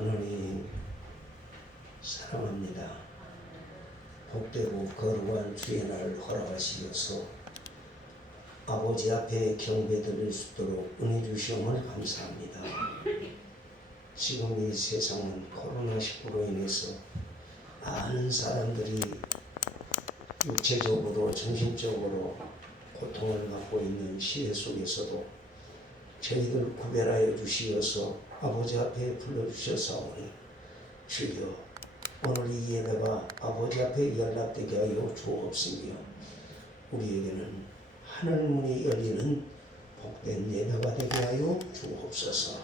하나님 사랑합니다. 복되고 거룩한 주의 날 허락하시어서 아버지 앞에 경배 드릴 수 있도록 은혜 주시옵을 감사합니다. 지금 이 세상은 코로나19로 인해서 많은 사람들이 육체적으로 정신적으로 고통을 받고 있는 시대 속에서도 저희들 구별하여 주시어서 아버지 앞에 불러주셔사오니 주여 오늘 이 예배가 아버지 앞에 연락되게 하여 주옵시며 우리에게는 하늘문이 열리는 복된 예배가 되게 하여 주옵소서.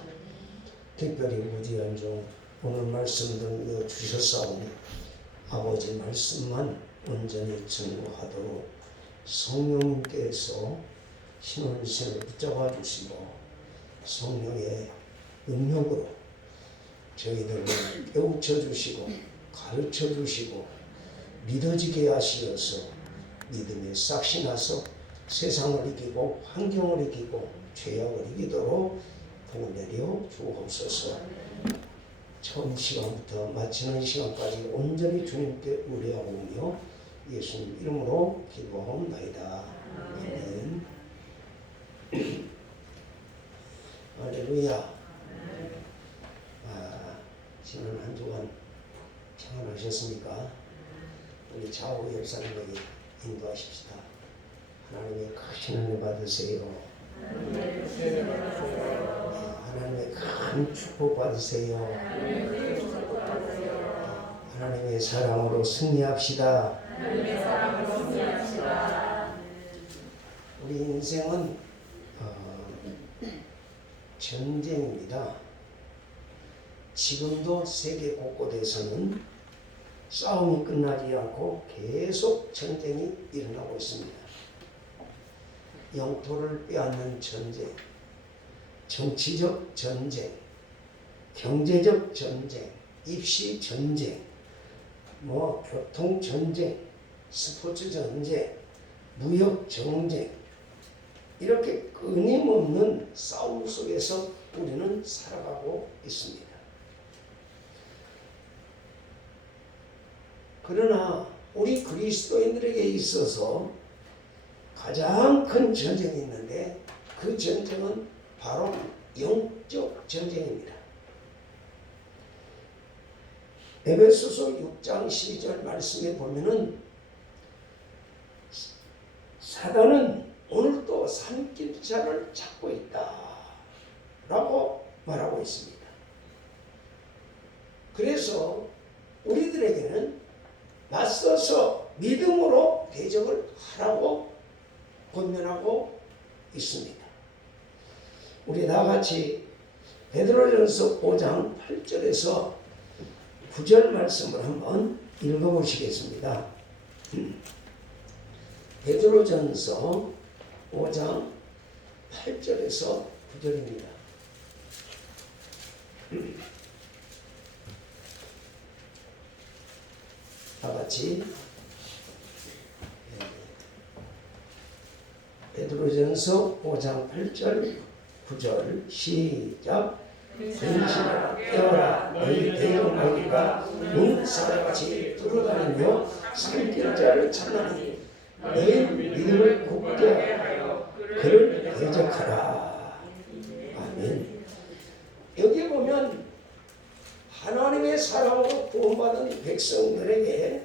특별히 무지한 종 오늘 말씀 들려 주셨사오니 아버지 말씀만 온전히 증거하도록 성령님께서 신혼신을 붙잡아 주시고 성령의 능력으로 저희들을 깨우쳐 주시고 가르쳐 주시고 믿어지게 하시어서 믿음에 싹시 나서 세상을 이기고 환경을 이기고 죄악을 이기도록 복을 내려 주옵소서. 처음 시간부터 마치는 시간까지 온전히 주님께 의뢰하오며 예수님 이름으로 기도하옵나이다. 아멘. 할렐루야. 지난 한 주간 평안하셨습니까? 우리 좌우 옆사람에게 인도하십시다. 하나님의 크신 은혜 받으세요. 하나님의 큰 축복 받으세요. 하나님의 사랑으로 승리합시다. 우리 인생은 전쟁입니다. 지금도 세계 곳곳에서는 싸움이 끝나지 않고 계속 전쟁이 일어나고 있습니다. 영토를 빼앗는 전쟁, 정치적 전쟁, 경제적 전쟁, 입시 전쟁, 교통 전쟁, 스포츠 전쟁, 무역 전쟁, 이렇게 끊임없는 싸움 속에서 우리는 살아가고 있습니다. 그러나 우리 그리스도인들에게 있어서 가장 큰 전쟁이 있는데 그 전쟁은 바로 영적 전쟁입니다. 에베소서 6장 12절 말씀에 보면은 사단은 오늘도 삼킬 자를 찾고 있다 라고 말하고 있습니다. 그래서 우리들에게는 맞서서 믿음으로 대적을 하라고 권면하고 있습니다. 우리 다같이 베드로전서 5장 8절에서 9절 말씀을 한번 읽어보시겠습니다. 베드로전서 5장 8절에서 9절입니다. 다같이 베드로전서 5장 8절 9절 시작. 근신하라 깨어라 너희 대적마귀가 눈사람같이 뚫어다니며 삼킬 자를 찾나니 너희 믿음을 굳게 하여 그를 대적하라. 아멘. 여기 보면 하나님의 사랑으로 구원받은 백성들에게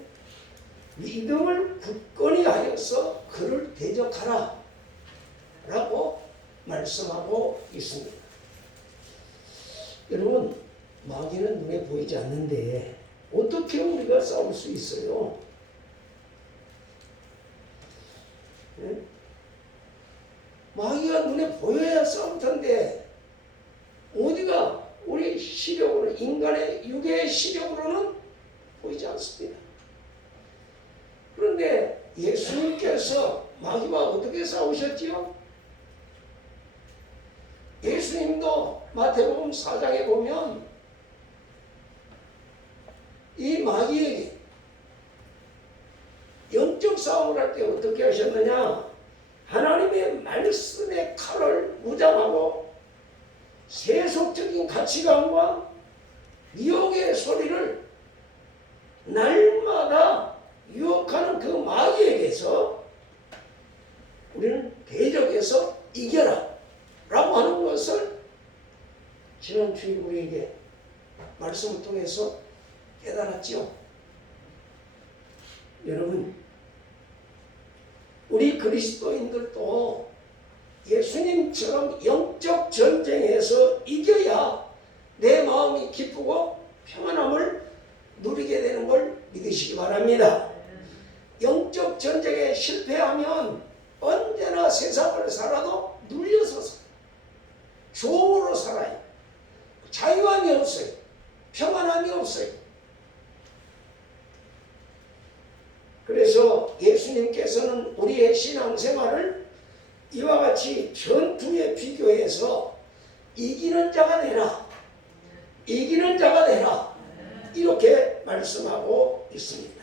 믿음을 굳건히 하여서 그를 대적하라 라고 말씀하고 있습니다. 여러분, 마귀는 눈에 보이지 않는데 어떻게 우리가 싸울 수 있어요? 네? 마귀가 눈에 보여야 싸울 텐데 어디가 우리 시력으로 인간의 육의 시력으로는 보이지 않습니다. 그런데 예수님께서 마귀와 어떻게 싸우셨지요? 예수님도 마태복음 4장에 보면 이 마귀에게 영적 싸움을 할 때 어떻게 하셨느냐? 하나님의 말씀의 칼을 무장하고 세속적인 가치관과 미혹의 소리를 날마다 유혹하는 그 마귀에게서 우리는 대적해서 이겨라 라고 하는 것을 지난 주일 우리에게 말씀을 통해서 깨달았죠. 여러분, 우리 그리스도인들도 예수님처럼 영적 전쟁에서 이겨야 내 마음이 기쁘고 평안함을 누리게 되는 걸 믿으시기 바랍니다. 영적 전쟁에 실패하면 언제나 세상을 살아도 눌려서 살아요. 조으로 살아요. 자유함이 없어요. 평안함이 없어요. 그래서 예수님께서는 우리의 신앙생활을 이와 같이 전투에 비교해서 이기는 자가 되라, 이기는 자가 되라 이렇게 말씀하고 있습니다.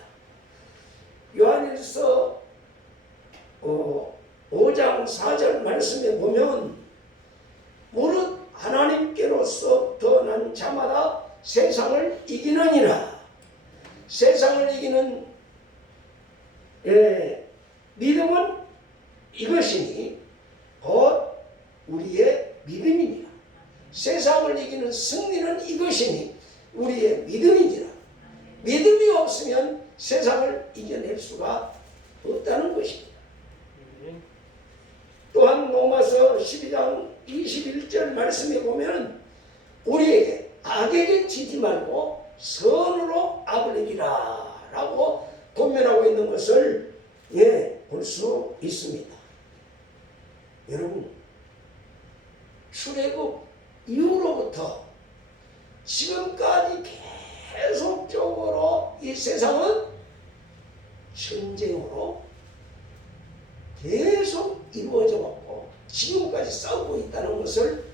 요한일서 5장 4절 말씀에 보면 무릇 하나님께로서 난 자마다 세상을 이기느니라. 세상을 이기는 믿음은 이것이니 곧 우리의 믿음이니라. 세상을 이기는 승리는 이것이니 우리의 믿음이니라. 믿음이 없으면 세상을 이겨낼 수가 없다는 것입니다. 또한 로마서 12장 21절 말씀에 보면 우리에게 악에게 지지 말고 선으로 악을 이기라 라고 권면하고 있는 것을 볼 수 있습니다. 여러분, 출애굽 이후로부터 지금까지 계속적으로 이 세상은 전쟁으로 계속 이루어져 왔고 지금까지 싸우고 있다는 것을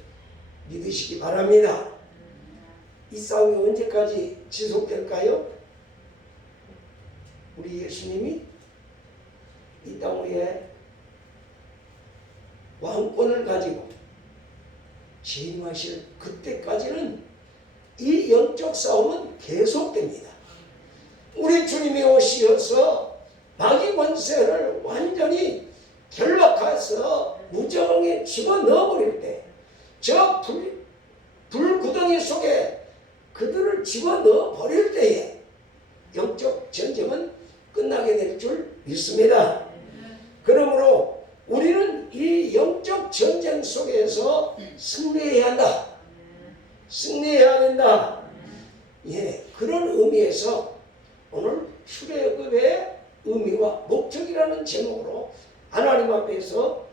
믿으시기 바랍니다. 이 싸움이 언제까지 지속될까요? 우리 예수님이 이 땅 위에 왕권을 가지고 재림하실 그때까지는 이 영적 싸움은 계속됩니다. 우리 주님이 오시어서 마귀 권세를 완전히 결박해서 무정에 집어넣어버릴 때 저 불구덩이 속에 그들을 집어넣어 버릴 때에 영적 전쟁은 끝나게 될 줄 믿습니다. 그러므로 우리는 이 영적 전쟁 속에서 승리해야 한다. 승리해야 된다. 그런 의미에서 오늘 출애굽의 의미와 목적이라는 제목으로 하나님 앞에서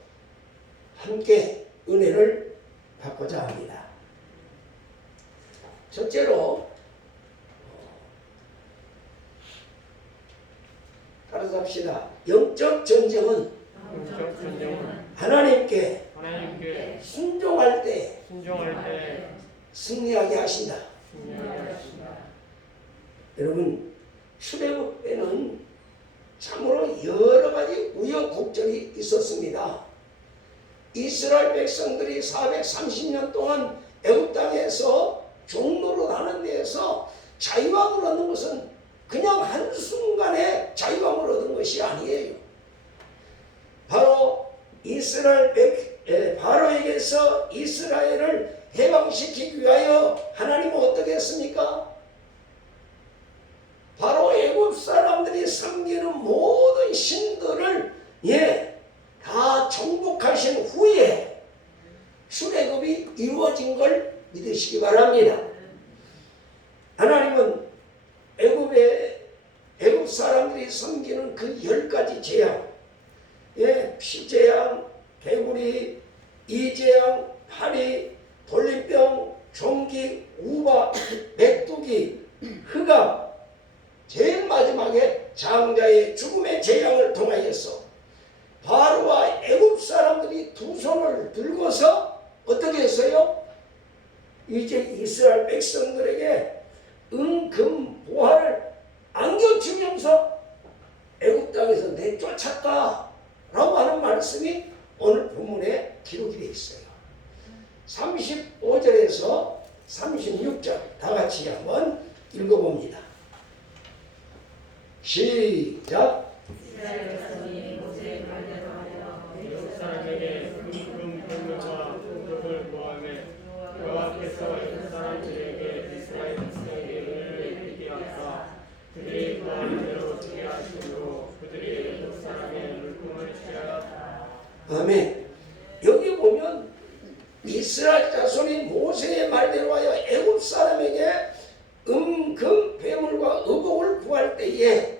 함께 은혜를 받고자 합니다. 첫째로 따라서 합시다. 영적 전쟁은 하나님께 순종할 때 승리하게 하신다. 여러분, 출애굽에는 참으로 여러 가지 우여곡절이 있었습니다. 이스라엘 백성들이 430년 동안 애굽 땅에서 종로로 가는 데에서 자유함을 얻는 것은 그냥 한순간에 자유함을 얻은 것이 아니에요. 바로 바로에게서 이스라엘을 해방시키기 위하여 하나님은 어떻게 했습니까? 바로 애굽 사람들이 섬기는 모든 신들을 다 정복하신 후에 출애굽이 이루어진 걸 믿으시기 바랍니다. 하나님은 애굽 사람들이 섬기는 그 10가지 재앙, 피재앙, 개구리, 이재앙, 파리, 돌림병, 종기, 우박, 메뚜기, 흑암, 제일 마지막에 장자의 죽음의 재앙을 통하여서 바로와 애굽 사람들이 두 손을 들고서 어떻게 했어요? 이제 이스라엘 백성들에게 은금 보화를 안겨주면서 애굽 땅에서 내쫓았다 라고 하는 말씀이 오늘 본문에 기록이 되어 있어요. 35절에서 36절 다 같이 같이 한번 읽어봅니다. 시작. 이스라엘 백성이 모세의 말대로 하여 애굽 사람에게 금금 돌무와 보석을 구하매 여호와께서 애굽 사람들에게 이스라엘 백성에게 은혜를 베풀게 하사 그들이 구하는 대로 주게 하심으로 그들이 애굽 사람의 물품을 취하였다. 아멘. 여기 보면 이스라엘 자손이 모세의 말대로 하여 애굽 사람에게 금, 배물과 의복을 구할 때에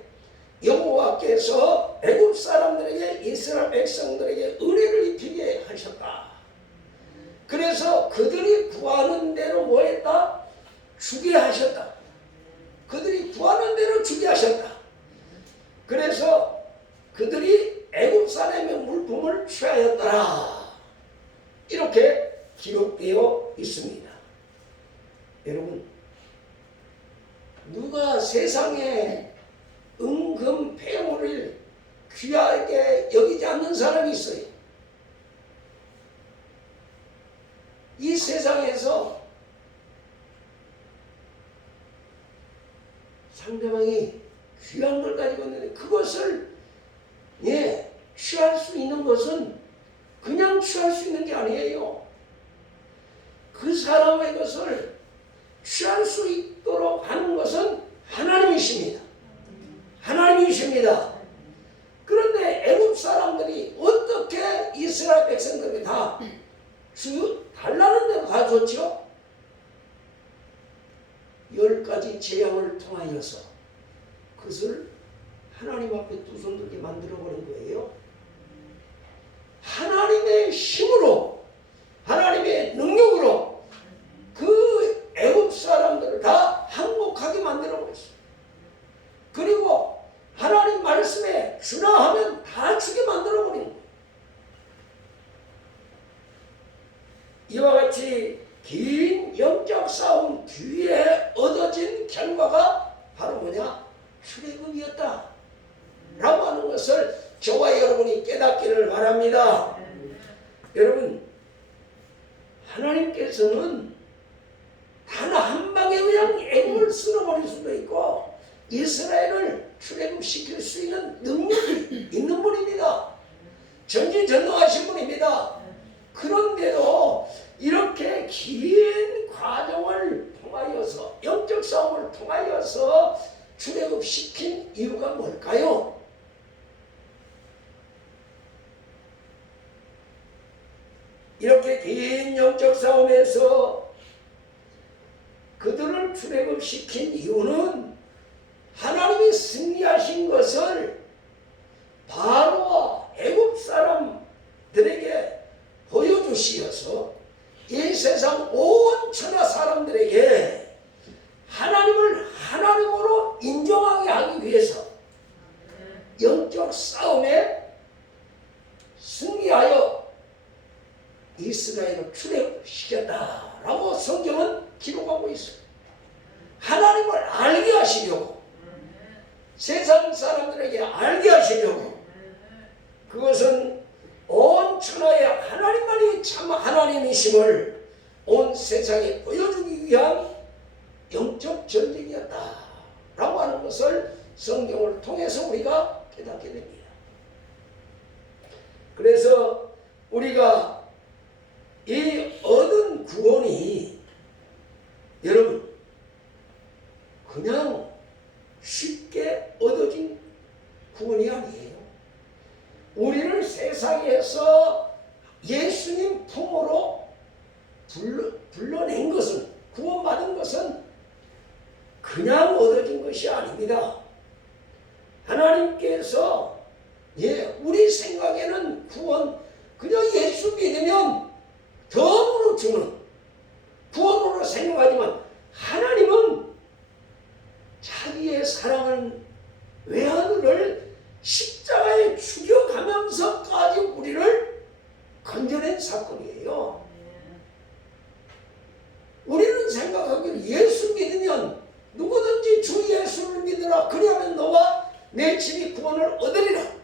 여호와께서 애굽 사람들에게 이스라엘 백성들에게 은혜를 입히게 하셨다. 그래서 그들이 구하는 대로 뭐 했다? 주게 하셨다. 그들이 구하는 대로 주게 하셨다. 그래서 그들이 애굽 사람의 물품을 취하였더라. 이렇게 기록되어 있습니다. 여러분, 누가 세상에 은금 폐물을 귀하게 여기지 않는 사람이 있어요. 이 세상에서 상대방이 귀한 걸 가지고 있는데 그것을 취할 수 있는 것은 그냥 취할 수 있는 게 아니에요. 그 사람의 것을 취할 수 있도록 하는 것은 하나님이십니다. 하나님이십니다. 그런데 애굽 사람들이 어떻게 이스라엘 백성들에게 다 달라는 대로 다 줬죠? 10가지 재앙을 통하여서 그것을 하나님 앞에 두 손 들게 만들어버린 거예요. 하나님의 힘으로, 하나님의 능력으로 그 애굽 사람들을 다 항복하게 만들어버렸어요. 그리고 하나님 말씀에 주나 하면 다 주게 만들어버린 거예요. 이와 같이 긴 영적 싸움 뒤에 얻어진 결과가 바로 뭐냐? 출애굽이었다 라고 하는 것을 저와 여러분이 깨닫기를 바랍니다. 여러분, 하나님께서는 단 한 방에 그냥 애굽을 쓸어버릴 수도 있고 이스라엘을 출애굽시킬 수 있는 능력이 있는 분입니다. 전지전능하신 분입니다. 그런데도 이렇게 긴 과정을 통하여서, 영적 싸움을 통하여서 출애굽시킨 이유가 뭘까요? 이렇게 긴 영적 싸움에서 그들을 출애굽시킨 이유는 하나님이 승리하신 것을 바로와 애굽 사람들에게 보여주시어서 이 세상 온 천하 사람들에게 하나님을 하나님으로 인정하게 하기 위해서 영적 싸움에 승리하여 이스라엘을 출애굽시켰다라고 성경은 기록하고 있어요. 하나님을 알게 하시려고, 세상 사람들에게 알게 하시려고, 그것은 온 천하에 하나님만이 참 하나님이심을 온 세상에 보여주기 위한 영적 전쟁이었다라고 하는 것을 성경을 통해서 우리가 깨닫게 됩니다. 그래서 우리가 이 얻은 구원이 여러분 그냥 쉽게 얻어진 구원이 아니에요. 우리를 세상에서 예수님 품으로 불러낸 것은, 구원받은 것은 그냥 얻어진 것이 아닙니다. 하나님께서 우리 생각에는 구원 그냥 예수 믿으면 덤으로 주는 구원으로 생각하지만 하나님은 자기의 사랑하는 외아들을 십자가에 죽여가면서까지 우리를 건져낸 사건이에요. 우리는 생각하기를 예수 믿으면 누구든지 주 예수를 믿으라 그리하면 너와 내 집이 구원을 얻으리라.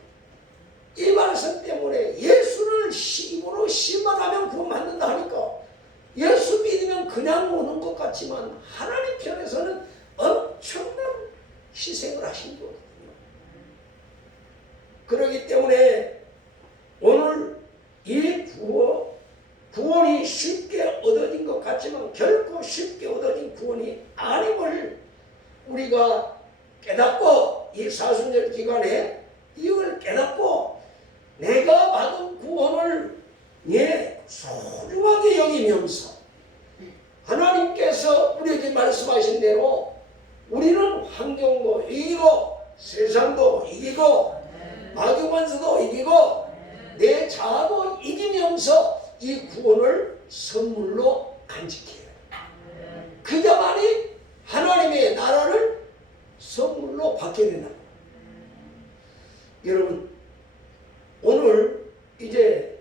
이 말씀 때문에 예수를 입으로 시만하면 구원받는다 하니까 예수 믿으면 그냥 오는 것 같지만 하나님 분이 아님을 우리가 깨닫고 이 사순절 기간에 이걸 깨닫고 내가 받은 구원을 소중하게 여기면서 하나님께서 우리에게 말씀하신 대로 우리는 환경도 이기고 세상도 이기고 마귀원수도 이기고 내 자아도 이기면서 이 구원을 선물로 간직해요. 그자만이 하나님의 나라를 선물로 받게 되나. 여러분 오늘 이제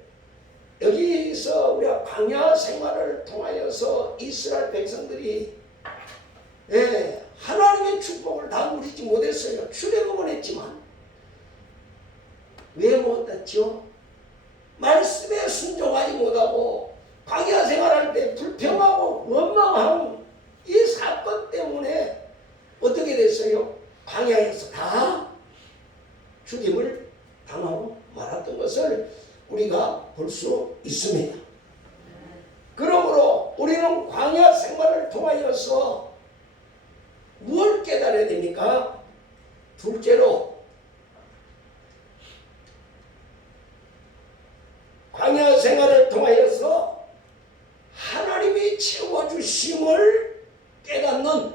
여기서 우리가 광야 생활을 통하여서 이스라엘 백성들이 하나님의 축복을 다 누리지 못했어요. 출애굽은 했지만 왜 못했죠? 말씀에 순종하지 못하고 광야 생활할 때 불평하고 원망하는 이 사건 때문에 어떻게 됐어요? 광야에서 다 죽임을 당하고 말았던 것을 우리가 볼 수 있습니다. 그러므로 우리는 광야 생활을 통하여서 무엇을 깨달아야 됩니까? 둘째로 광야 생활을 통하여서 하나님이 채워주심을 깨닫는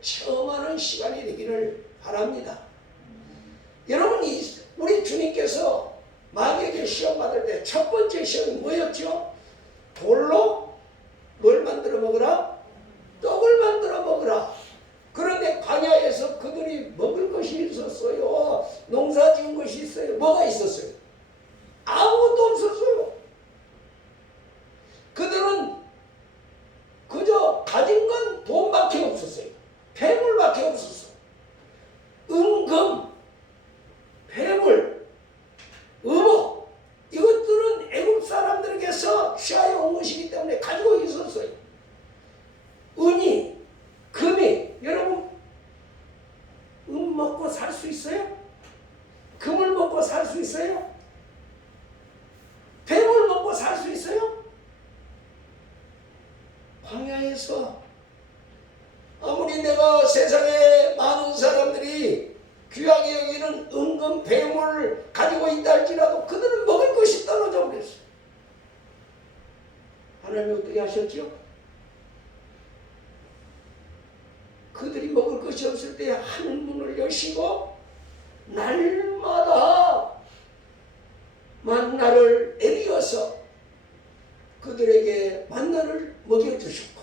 체험하는 시간이 되기를 바랍니다. 여러분 우리 주님께서 마귀에게 시험 받을 때 첫 번째 시험이 뭐였죠? 돌로 뭘 만들어 먹으라? 떡을 만들어 먹으라. 그런데 광야에서 그들이 먹을 것이 있었어요? 농사 지은 것이 있어요? 뭐가 있었어요? 아무것도 없었어요. 그들은 그저 가진 건 돈밖에 없었어요. 폐물밖에 없었어. 은금, 폐물, 의복, 이것들은 애국 사람들에게서 취하여 온 것이기 때문에 가지고 있었어요. 은이, 금이, 여러분 은 먹고 살 수 있어요? 금을 먹고 살 수 있어요? 뱀을 먹고 살 수 있어요? 광야에서 아무리 내가 세상에 많은 사람들이 귀하게 여기는 은금 뱀을 가지고 있다 할지라도 그들은 먹을 것이 떨어져 버렸어요. 하나님이 어떻게 하셨죠? 그들이 먹을 것이 없을 때 하늘 문을 여시고 날마다 만나를 내리어서 그들에게 만나를 먹여주셨고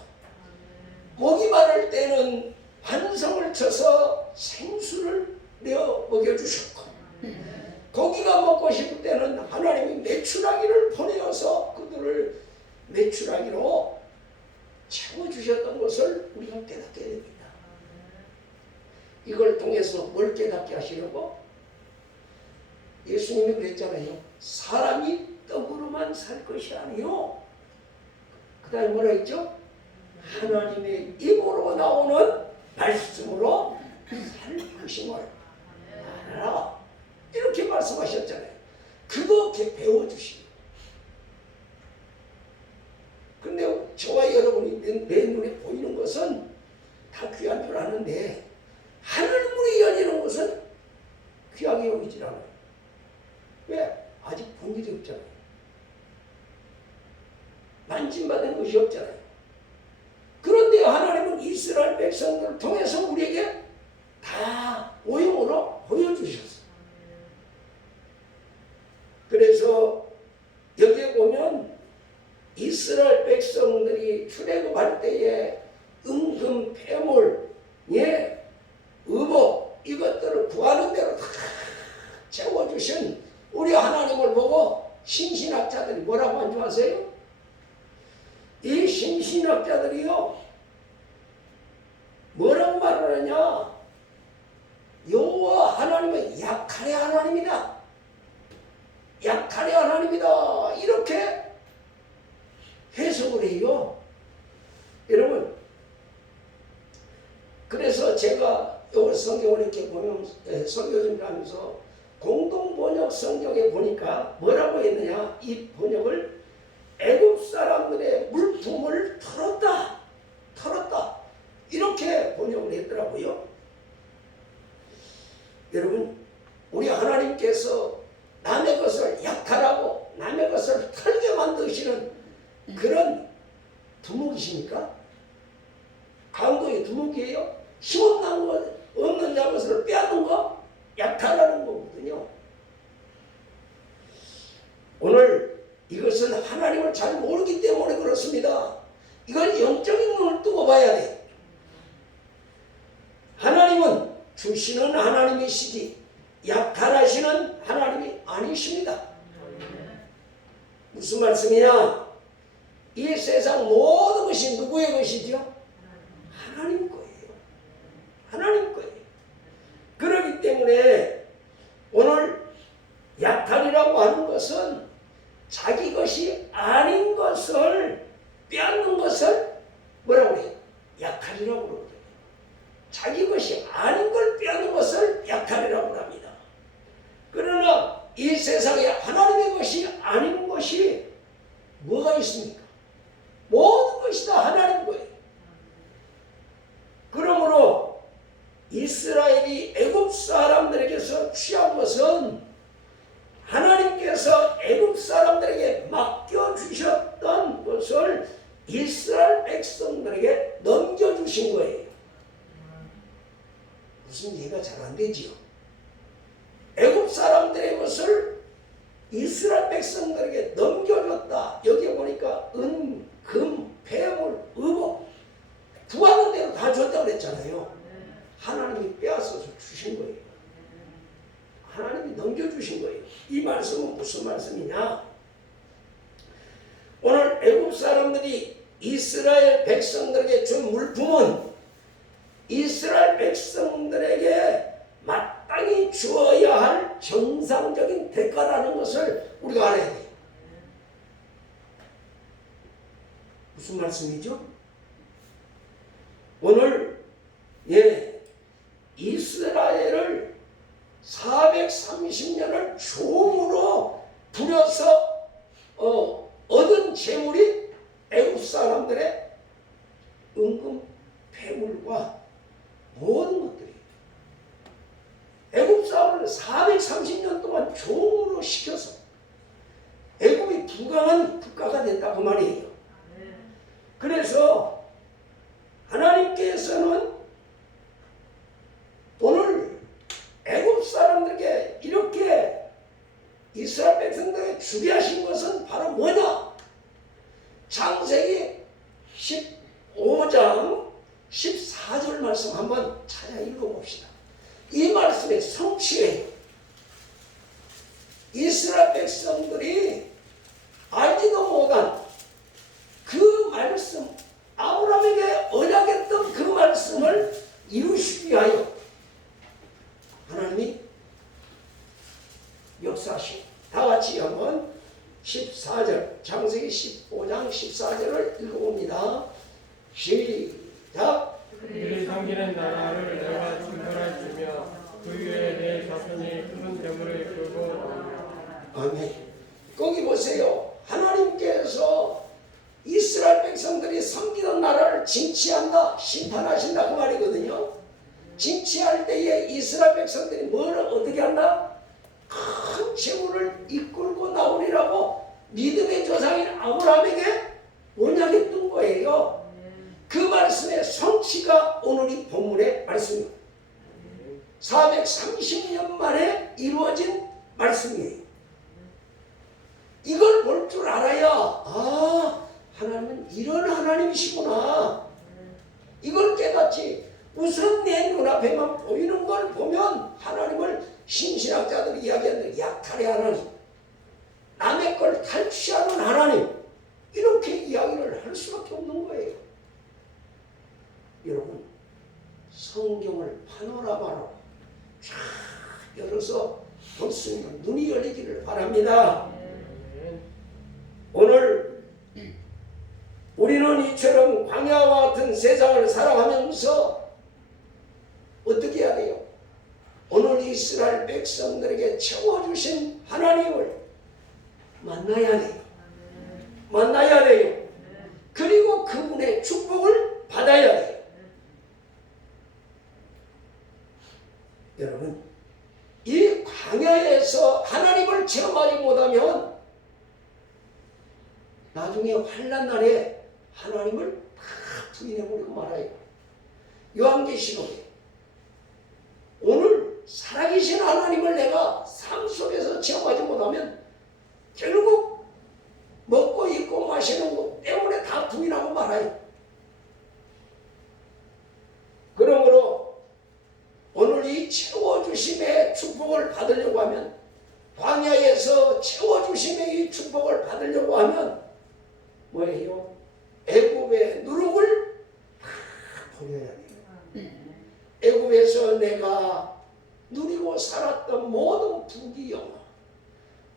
목이 마를 때는 환성을 쳐서 생수를 내어 먹여주셨고 고기가 먹고 싶을 때는 하나님이 메추라기를 보내어서 그들을 메추라기로 채워주셨던 것을 우리가 깨닫게 됩니다. 이걸 통해서 뭘 깨닫게 하시려고? 예수님이 그랬잖아요. 사람이 떡으로만 살 것이 아니요. 그 다음에 뭐라 했죠? 하나님의 입으로 나오는 말씀으로 살 것임을 알아라. 이렇게 말씀하셨잖아요. 그렇게 배워주시고. 근데 저와 여러분이 내 눈에 보이는 것은 다 귀한 줄 아는데 하늘문이 열리는 것은 귀하게 여기질 않아요. 왜? 아직 본 일이 없잖아요. 만짐받은 것이 없잖아요. 그런데 하나님은 이스라엘 백성들을 통해서 우리에게 다 오형으로 보여주셨어요. 그래서 여기에 보면 이스라엘 백성들이 출애굽할 때에 은금, 폐물, 의복 이것들을 구하는 대로 다 채워주신 우리 하나님을 보고 신신학자들이 뭐라고 한 줄 아세요? 이 신신학자들이요 뭐라고 말을 하냐? 여호와 하나님은 약할의 하나님이다. 약할의 하나님이다. 이렇게 해석을 해요. 여러분 그래서 제가 이 성경을 이렇게 보면 설교 준비하면서 공동번역 성경에 보니까 뭐라고 했느냐? 이 번역을 애굽 사람들의 물품을 털었다 번역을 했더라고요. 여러분, 우리 하나님께서 남의 것을 약탈하고 남의 것을 털게 만드시는 그런 두목이십니까? 강도의 두목이에요? 힘없는 자 것을 빼앗는 거? 약탈하는 거거든요. 오늘 이것은 하나님을 잘 모르기 때문에 그렇습니다. 이건 영적인 눈을 뜨고 봐야 돼. 하나님은 주시는 하나님이시지 약탈하시는 하나님이 아니십니다. 무슨 말씀이냐? 이 세상 모든 것이 누구의 것이죠? 하나님 거예요. 하나님 거예요. 그렇기 때문에 오늘 약탈이라고 하는 것은 자기 것이 아닌 것을 빼앗는 것을 뭐라고 그래요? 약탈이라고 그러거든요. 자기 것이 아닌 걸 빼앗는 것을 약탈이라고 합니다. 그러나 이 세상에 하나님의 것이 아닌 것이 뭐가 있습니까? 모든 것이 다 하나님 거예요. 그러므로 이스라엘이 애굽 사람들에게서 취한 것은 하나님께서 애굽 사람들에게 맡겨주셨던 것을 이스라엘 백성들에게 넘겨주신 거예요. 무슨 이해가 잘 안 되지요? 애굽 사람들의 것을 이스라엘 백성들에게 넘겨줬다. 여기 보니까 은, 금, 폐물, 의복 구하는 대로 다 줬다고 그랬잖아요. 하나님이 빼앗아서 주신 거예요. 하나님이 넘겨주신 거예요. 이 말씀은 무슨 말씀이냐? 오늘 애굽 사람들이 이스라엘 백성들에게 준 물품은 이스라엘 백성들에게 마땅히 주어야 할 정상적인 대가라는 것을 우리가 알아야 돼요. 무슨 말씀이죠? 오늘 이스라엘을 430년을 종으로 부려서 얻은 재물이 애굽 사람들의 은금, 폐물과 모든 것들이 애굽 사람을 430년 동안 종으로 시켜서 애굽이 부강한 국가가 됐다 그 말이에요. 그래서 하나님께서는 오늘 애굽 사람들에게 이렇게 이스라엘 백성들에게 주게 하신 것은 바로 뭐냐? 창세기 15장 14절 말씀 한번 찾아 읽어봅시다. 이 말씀의 성취예요. 이스라엘 백성들이 알지도 못한 그 말씀, 아브라함에게 언약했던 그 말씀을 이루시기 위하여 하나님이 역사하시고, 다 같이 한번 14절, 창세기 15장 14절을 읽어봅니다. 시작. 그들이 섬기는 나라를 내가 징벌하주며 그 위에 내 자손이 푸른 재물을 끌고 나오리라. 아멘. 거기 보세요. 하나님께서 이스라엘 백성들이 섬기던 나라를 징치한다, 심판하신다 그 말이거든요. 징치할 때에 이스라엘 백성들이 뭘 어떻게 한다? 큰 재물을 이끌고 나오리라고 믿음의 조상인 아브라함에게 언약했던 거예요. 그 말씀의 성취가 오늘 이 본문의 말씀입니다. 430년 만에 이루어진 말씀이에요. 이걸 볼 줄 알아야 하나님은 이런 하나님이시구나. 이걸 깨닫지. 우선 내 눈앞에만 보이는 걸 보면 하나님을 신신학자들이 이야기하는 약탈의 하나님, 남의 걸 탈취하는 하나님, 이렇게 이야기를 할 수밖에 없는 거예요. 여러분, 성경을 파노라마로 쫙 열어서 볼 수 있는 눈이 열리기를 바랍니다. 오늘 우리는 이처럼 광야와 같은 세상을 살아가면서 어떻게 해야 돼요? 오늘 이스라엘 백성들에게 채워주신 하나님을 만나야 돼요. 만나야 돼요. 그리고 그분의 축복을 받아야 돼요. 여러분, 이 광야에서 하나님을 체험하지 못하면 나중에 환난 날에 하나님을 다 부인해버리고 말아요. 요한계시록에 오늘 살아계신 하나님을 내가 삶 속에서 체험하지 못하면 결국 먹고 입고 마시는 것 때문에 다 부인하고 말아요. 그러므로 오늘 이 채워주심의 축복을 받으려고 하면, 광야에서 채워주심의 이 축복을 받으려고 하면 뭐예요? 애굽의 누룩을 다 버려야 돼요. 애굽에서 내가 누리고 살았던 모든 부귀영화,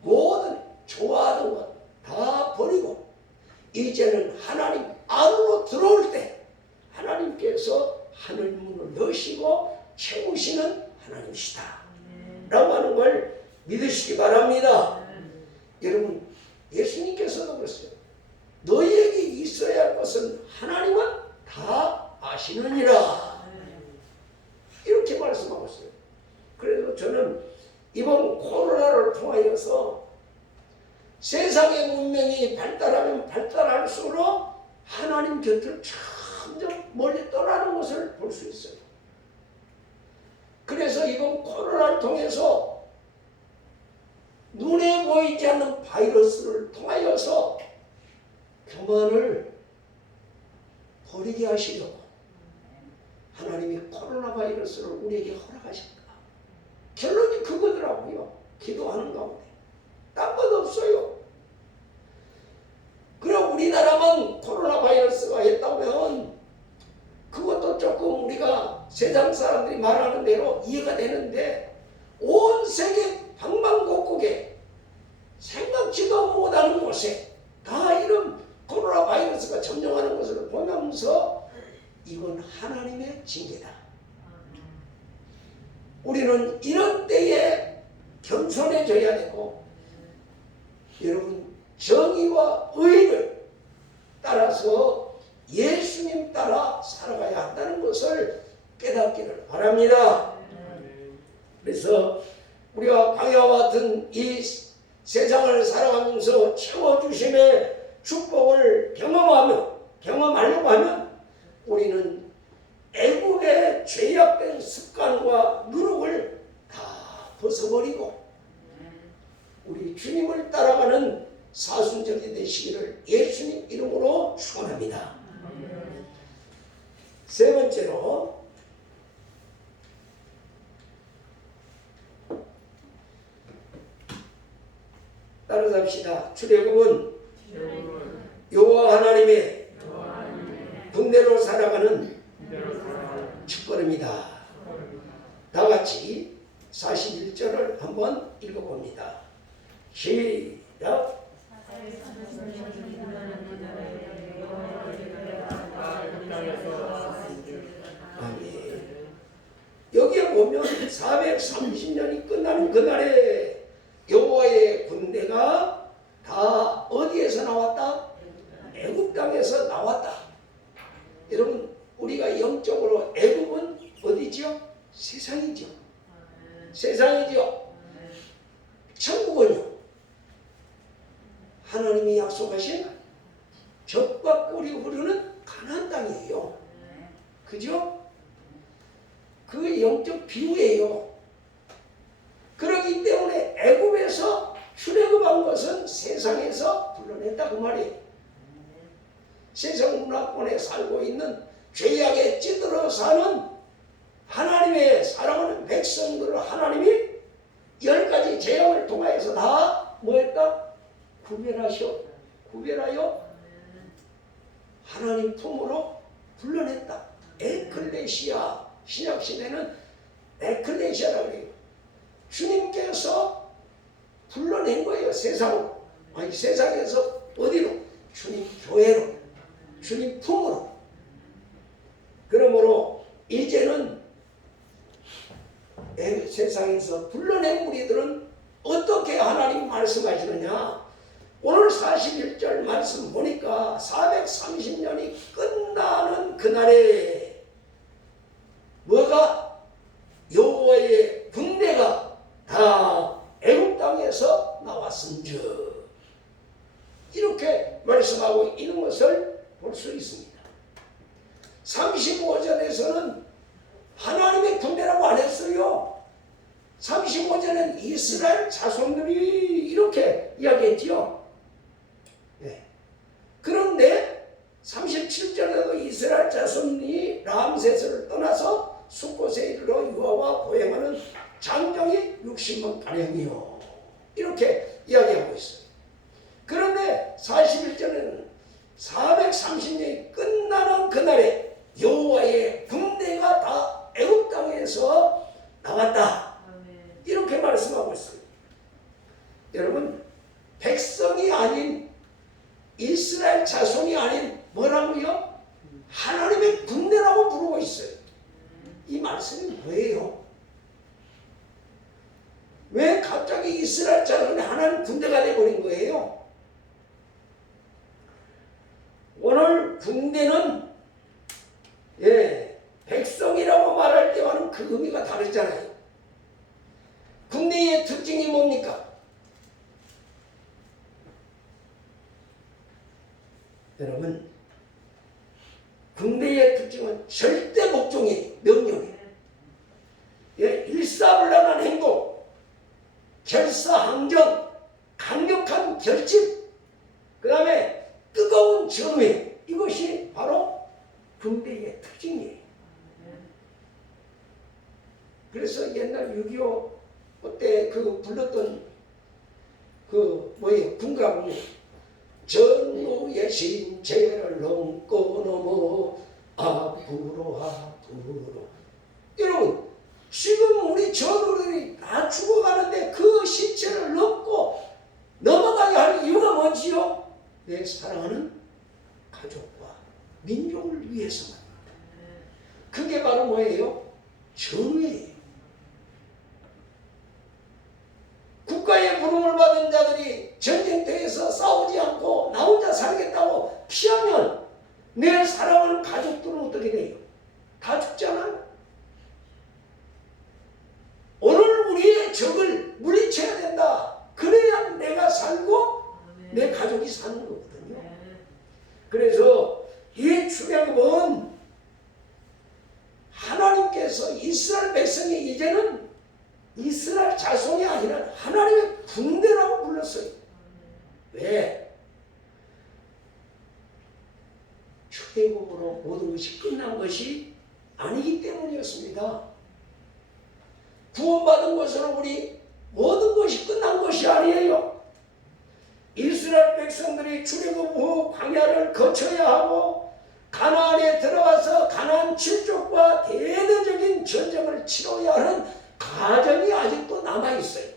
모든 좋아하던 것 다 버리고 이제는 하나님 안으로 들어올 때 하나님께서 하늘 문을 여시고 채우시는 하나님이시다 라고 하는 걸 믿으시기 바랍니다. 여러분, 예수님께서도 그랬어요. 너희에게 있어야 할 것은 하나님은 다 아시느니라, 이렇게 말씀하고 있어요. 그래서 저는 이번 코로나를 통하여서 세상의 문명이 발달하면 발달할수록 하나님 곁을 점점 멀리 떠나는 것을 볼 수 있어요. 그래서 이번 코로나를 통해서 눈에 보이지 않는 바이러스를 통하여서 교만을 버리게 하시려고 하나님이 코로나 바이러스를 우리에게 허락하셨다. 결론이 그거더라고요. 기도하는 가운데 딴 것 없어요. 그럼 우리나라만 코로나 바이러스가 했다면 그것도 조금 우리가 세상 사람들이 말하는 대로 이해가 되는데, 온 세계 방방곡곡에 생각지도 못하는 곳에 다 이런 코로나 바이러스가 점령하는 것을 보면서 이건 하나님의 징계다. 우리는 이런 때에 겸손해져야 되고, 여러분, 정의와 의를 따라서 예수님 따라 살아가야 한다는 것을 깨닫기를 바랍니다. 그래서 우리가 광야와 같은 이 세상을 살아가면서 채워주심의 축복을 경험하려고 하면 우리는 애국의 죄악된 습관과 누룩을 다 벗어버리고 우리 주님을 따라가는 사순절이 되시기를 예수님 이름으로 축원합니다. 세 번째로 따라잡시다. 출애굽은 여호와 하나님의 분대로 살아가는 첫걸음이다. 다 같이 41절을 한번 읽어봅니다. 시작. 아멘. 여기에 보면 430년이 끝나는 그날에 여호와의 군대가 다 어디에서 나왔다? 애굽 땅에서 나왔다. 여러분, 우리가 영적으로 애굽은 어디죠? 세상이죠. 세상이죠. 천국은요, 하나님이 약속하신 젖과 꿀이 흐르는 가나안 땅이에요. 그죠? 그 영적 비유예요. 그렇기 때문에 애굽에서 출애굽한 것은 세상에서 불러냈다 그 말이에요. 세상 문화권에 살고 있는 죄악에 찌들어 사는 하나님의 사랑하는 백성들을 하나님이 10가지 재앙을 통하여서 다 뭐했다? 구별하여 하나님 품으로 불러냈다. 에클레시아, 신약시대는 에클레시아라고 해요. 주님께서 불러낸 거예요. 세상으로. 아니, 세상에서 어디로? 주님 교회로, 주님 품으로. 그러므로 이제는 세상에서 불러낸 우리들은 어떻게 하나님 말씀하시느냐? 오늘 41절 말씀 보니까 430년이 끝나는 그날에 뭐가? 여호와의 35절에서는 하나님의 군대라고 안 했어요. 35절은 이스라엘 자손들이 이렇게 이야기했지요. 네. 그런데 37절에도 이스라엘 자손이 람세스를 떠나서 숫곳에 이르러 유아와 보행하는 장정이 60만 가량이요. 이렇게 이야기하고 있어요. 그런데 41절에는 430년이 끝나는 그날에 여호와의 군대가 다 애굽 땅에서 나왔다. 이렇게 말씀하고 있어요. 여러분, 백성이 아닌 이스라엘 자손이 아닌 뭐라고요? 하나님의 군대라고 부르고 있어요. 이 말씀이 뭐예요? 왜 갑자기 이스라엘 자손이 하나님 군대가 되어버린 거예요? 오늘 군대는 백성이라고 말할 때와는 그 의미가 다르잖아요. 군대의 특징이 뭡니까? 여러분, 군대의 특징은 절대 복종이에요. 명령이에요. 일사불란한 행동, 결사항전, 강력한 결집, 그 다음에 뜨거운 정회, 이것이 바로 군대의 특징이에요. 그래서 옛날 6.25 그때 그 불렀던 그 뭐예요? 군가군요. 전우의 신체를 넘고 넘어 앞으로. 여러분, 지금 우리 전우들이 다 죽어가는데 그 신체를 넘고 넘어가야 할 이유가 뭔지요? 내 사랑하는 가족과 민족을 위해서만. 그게 바로 뭐예요? 정의예요. 국가의 부름을 받은 자들이 전쟁터에서 싸우지 않고 나 혼자 살겠다고 피하면 내 사랑하는 가족들은 어떻게 돼요? 다 죽잖아요. 오늘 우리의 적을 물리쳐야 된다. 그래야 내가 살고 내 가족이 사는 거거든요. 그래서 이 출애굽은 하나님께서 이스라엘 백성이 이제는 이스라엘 자손이 아니라 하나님의 군대라고 불렀어요. 왜? 출애굽으로 모든 것이 끝난 것이 아니기 때문이었습니다. 구원받은 것으로 우리 모든 것이 끝난 것이 아니에요. 이스라엘 백성들이 출애굽 후 광야를 거쳐야 하고 가나안에 들어가서 가나안 7족과 대대적인 전쟁을 치러야 하는 과정이 아직도 남아있어요.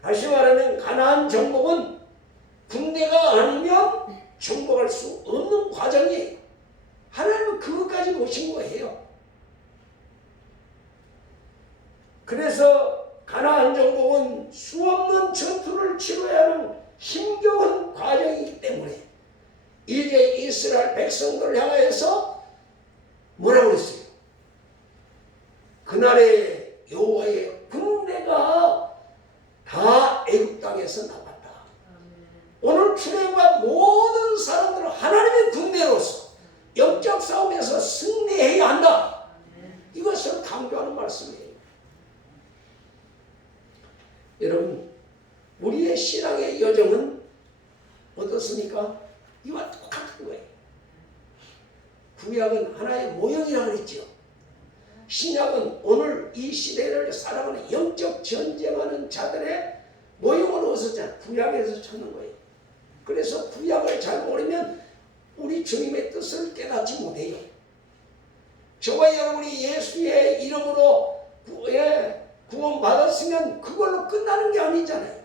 다시 말하면 가나안 정복은 군대가 아니면 정복할 수 없는 과정이에요. 하나님은 그것까지 모신 거예요. 그래서 가나안 정복은 수없는 전투를 치러야 하는 힘겨운 과정이기 때문에 이제 이스라엘 백성들을 향하여서 뭐라고 했어요? 그날에 여호와의 군대가 다 애굽 땅에서 나왔다. 오늘 출애굽한 모든 사람들은 하나님의 군대로서 영적 싸움에서 승리해야 한다. 이것을 강조하는 말씀이에요. 여러분, 우리의 신앙의 여정은 어떻습니까? 이와 똑같은 거예요. 구약은 하나의 모형이라고 그랬죠. 신약은 오늘 이 시대를 살아가는 영적 전쟁하는 자들의 모형을 얻었잖아요. 구약에서 찾는 거예요. 그래서 구약을 잘 모르면 우리 주님의 뜻을 깨닫지 못해요. 저와 여러분이 예수의 이름으로 구원받았으면 그걸로 끝나는 게 아니잖아요.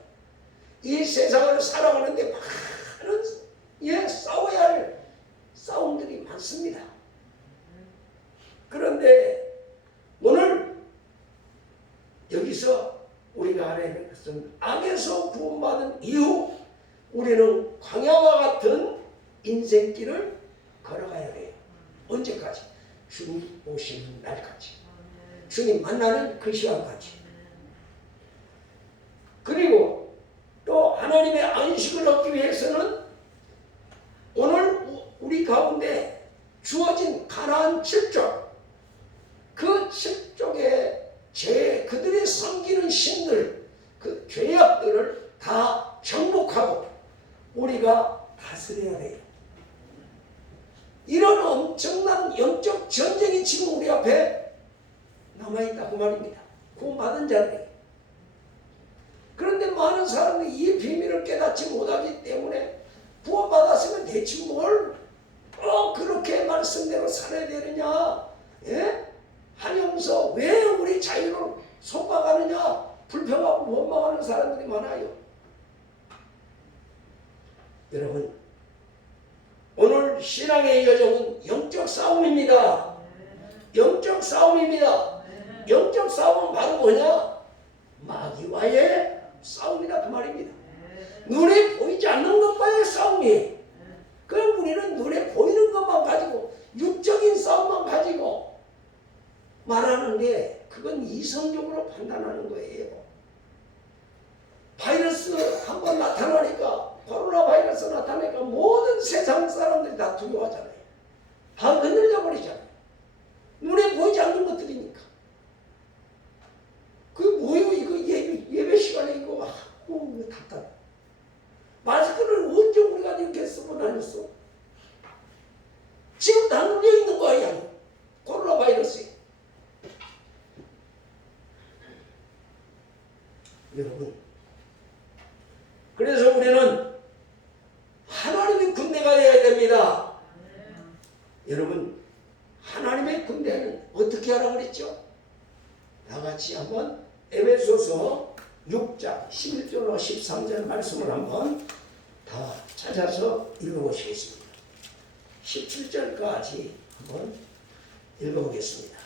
이 세상을 살아가는데 많은 싸워야 할 싸움들이 많습니다. 그런데 오늘 여기서 우리가 알아야 될 것은 악에서 구원받은 이후 우리는 광야와 같은 인생길을 걸어가야 해요. 언제까지? 주님 오시는 날까지. 주님 만나는 그 시간까지. 그리고 또 하나님의 안식을 얻기 위해서는 가운데 주어진 가나안 7족, 그 7족의 그들의 섬기는 신들, 그 죄악들을 다 정복하고 우리가 다스려야 돼요. 이런 엄청난 영적 전쟁이 지금 우리 앞에 남아있다고 말입니다. 구원받은 자들이. 그런데 많은 사람들이 이 비밀을 깨닫지 못하기 때문에 구원받았으면 대체 뭘 그렇게 말씀대로 살아야 되느냐, 예? 하면서 왜 우리 자유를 속박하느냐, 불평하고 원망하는 사람들이 많아요. 여러분, 오늘 신앙의 여정은 영적 싸움입니다. 영적 싸움입니다. 영적 싸움은 바로 뭐냐? 마귀와의 싸움이다 그 말입니다. 눈에 보이지 않는 것과의 싸움이에요. 그럼 우리는 눈에 보이는 것만 가지고 육적인 싸움만 가지고 말하는데 그건 이성적으로 판단하는 거예요. 바이러스 한번 나타나니까, 코로나 바이러스 나타나니까 모든 세상 사람들이 다 두려워하잖아요. 다 흔들려 버리잖아요. 눈에 보이지 않는 것들이니까. 그 뭐예요? 이거 예배 시간에 이거 답답해. 마스크를 언제 우리가 이렇게 쓰고 다녔어? 지금 다 눌려 있는 거야. 코로나 바이러스에. 여러분, 그래서 우리는 하나님의 군대가 되어야 됩니다. 여러분, 하나님의 군대는 어떻게 하라고 그랬죠? 다 같이 한번 에베소서 6장 11절로 13절 말씀을 한번 다 찾아서 읽어보시겠습니다. 17절까지 한번 읽어보겠습니다.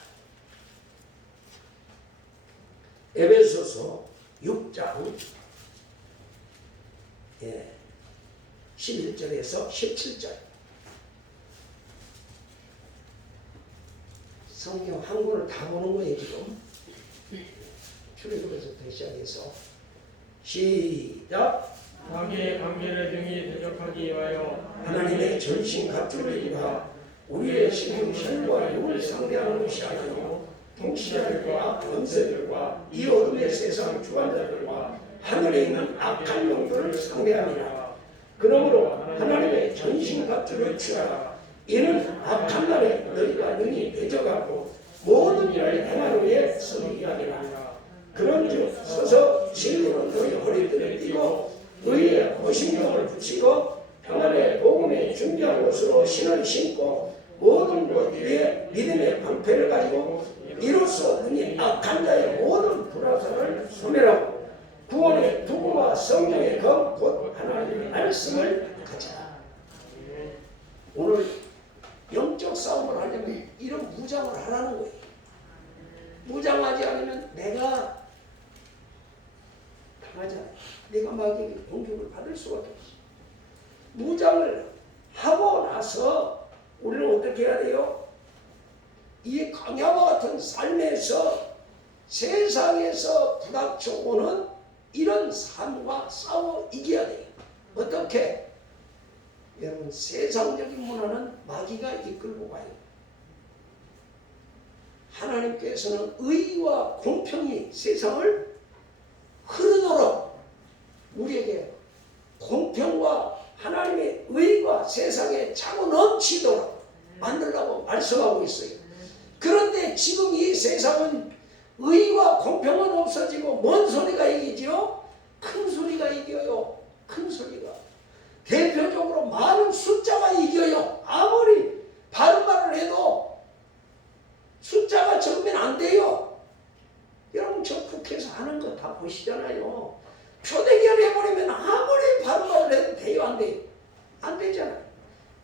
에베소서 6장 11절에서 17절. 성경 한 권을 다 보는 거예요 지금. 출애굽에서부터 시작해서 시작. 마귀의 관계를 등이 대적하기 위하여 하나님의 전신 갑주를 입어 우리의 신분 혈과 육을 상대하는 것이 아니요 통치자들과 권세들과 이 어둠의 세상 주관자들과 하늘에 있는 악한 영들을 상대하니라. 그러므로 하나님의 전신 갑주를 취하라. 이는 악한 날에 너희가 능히 대적하고 모든 일을 행하는 후에 서기 하리라. 그런즉 서서 진리로 너희 허리들을 띠고 의의 보신경을 붙이고 평안의 복음의 준비한 것으로 신을 신고 모든 것 위에 믿음의 방패를 가지고 이로써 능히 악한 자의 모든 불화살을 소멸하고 구원의 도구와 성령의 검 곧 하나님의 말씀을 가져라. 오늘 영적 싸움을 하려면 이런 무장을 하라는 거예요. 무장하지 않으면 내가 당하잖아요. 내가 마귀에게 공격을 받을 수밖에 없어. 무장을 하고 나서 우리는 어떻게 해야 돼요? 이 강야와 같은 삶에서 세상에서 부닥쳐오는 이런 삶과 싸워 이겨야 돼요. 어떻게? 여러분, 세상적인 문화는 마귀가 이끌고 가요. 하나님께서는 의와 공평이 세상을 흐르도록 우리에게 공평과 하나님의 의가 세상에 차고 넘치도록 만들라고 말씀하고 있어요. 그런데 지금 이 세상은 의와 공평은 없어지고 뭔 소리가 이기죠? 큰 소리가 이겨요. 큰 소리가. 대표적으로 많은 숫자가 이겨요. 아무리 바른 말을 해도 숫자가 적으면 안 돼요. 여러분, 저 국회에서 하는 거 다 보시잖아요. 표대결 해버리면 아무리 바른 말을 해도 돼요, 안 돼요? 안 되잖아요.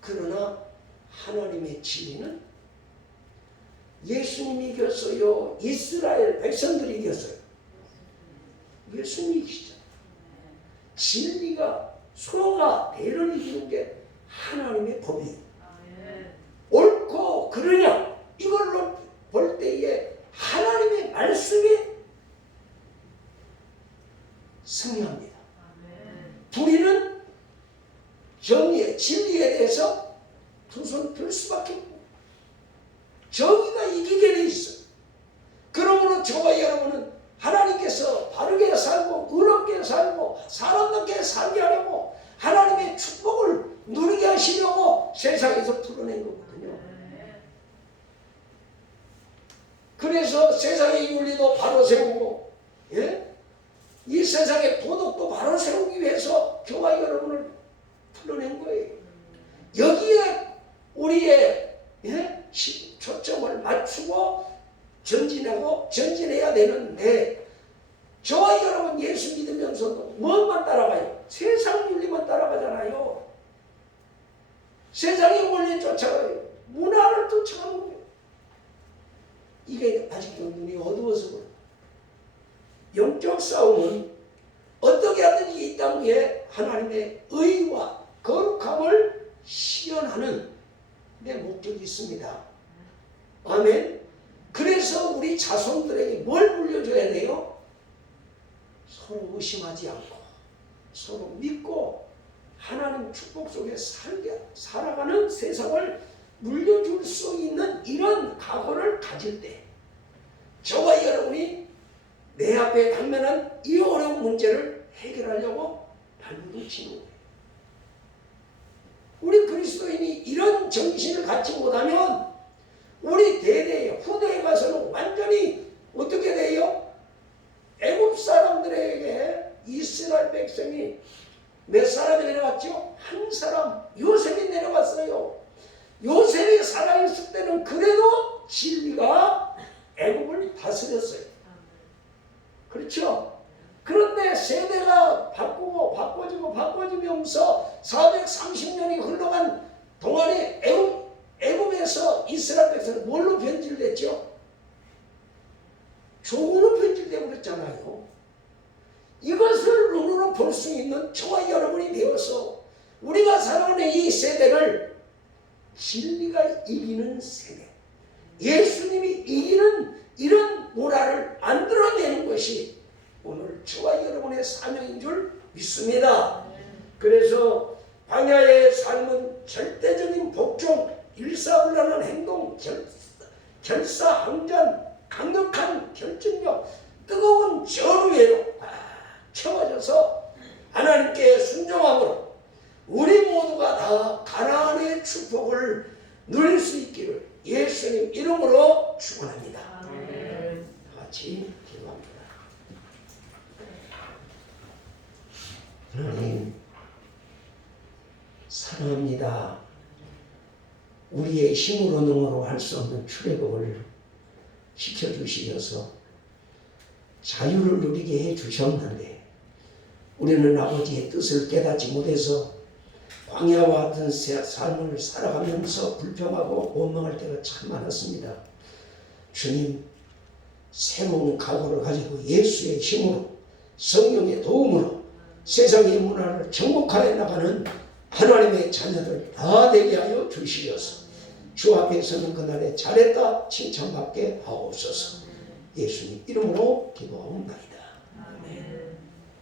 그러나 하나님의 진리는 예수님이 이겼어요. 이스라엘 백성들이 이겼어요. 예수님이 이기시잖아요. 진리가 소가 대를 이기는 게 하나님의 법이에요. 옳고 그르냐 이걸로 볼 때에 하나님의 말씀이 승리합니다. 불의는 정의의 진리에 대해서 두 손 들 수밖에 없고 정의가 이기게 돼 있어. 그러므로 저와 여러분은 하나님께서 바르게 살고 의롭게 살고 사람답게 살게 하려고 하나님의 축복을 누리게 하시려고 세상에서 풀어낸 거거든요. 그래서 세상의 윤리도 바로 세우고, 예? 이 세상의 도덕도 바로 세우기 위해서 저와 여러분을 풀어낸 거예요. 여기에 우리의, 예? 초점을 맞추고 전진해야 되는데, 저와 여러분 예수 믿으면서도 무엇만 따라가요? 세상 윤리만 따라가잖아요. 세상의 원리에 쫓아가요. 문화를 쫓아가는 거예요. 이게 아직도 눈이 어두워서 그래요. 영적 싸움은 어떻게 하든지 이 땅에 하나님의 의와 거룩함을 실현하는 내 목적이 있습니다. 아멘. 그래서 우리 자손들에게 뭘 물려줘야 돼요? 서로 의심하지 않고 서로 믿고 하나님 축복 속에 살아가는 세상을 물려줄 수 있는 이런 각오를 가질 때 저와 여러분이 내 앞에 당면한 이 어려운 문제를 해결하려고 발버둥 치는 거예요. 우리 그리스도인이 이런 정신을 갖지 못하면 우리 후대에 가서는 완전히 어떻게 돼요? 애굽 사람들에게 이스라엘 백성이 몇 사람이 내려갔죠? 한 사람, 요셉이 내려갔어요. 요셉이 살아있을 때는 그래도 진리가 애굽을 다스렸어요. 그렇죠? 그런데 세대가 바꿔지면서 430년이 흘러간 동안에 애굽에서 이스라엘 백성은 뭘로 변질됐죠? 종으로 변질되어 버렸잖아요. 이것을 눈으로 볼 수 있는 저와 여러분이 되어서 우리가 살아가는 이 세대를 진리가 이기는 세대, 예수님이 이기는 이런 문화를 만들어내는 것이 오늘 저와 여러분의 사명인 줄 믿습니다. 그래서 광야의 삶은 절대적인 복종, 일사불란한 행동, 결사항전, 강력한 결정력, 뜨거운 전우회로 채워져서 하나님께 순종함으로 우리 모두가 다 가나안의 축복을 누릴 수 있기를 예수님 이름으로 축원합니다. 다 같이 기도합니다. 하나님 사랑합니다. 우리의 힘으로 능으로 할 수 없는 출애굽을 시켜주시면서 자유를 누리게 해주셨는데 우리는 아버지의 뜻을 깨닫지 못해서 광야와 같은 삶을 살아가면서 불평하고 원망할 때가 참 많았습니다. 주님, 새로운 각오를 가지고 예수의 힘으로 성령의 도움으로 세상의 문화를 정복하여 나가는 하나님의 자녀들 다 되게 하여 주시려서 주 앞에 서는 그날에 잘했다 칭찬받게 하옵소서. 예수님 이름으로 기도하옵나이다.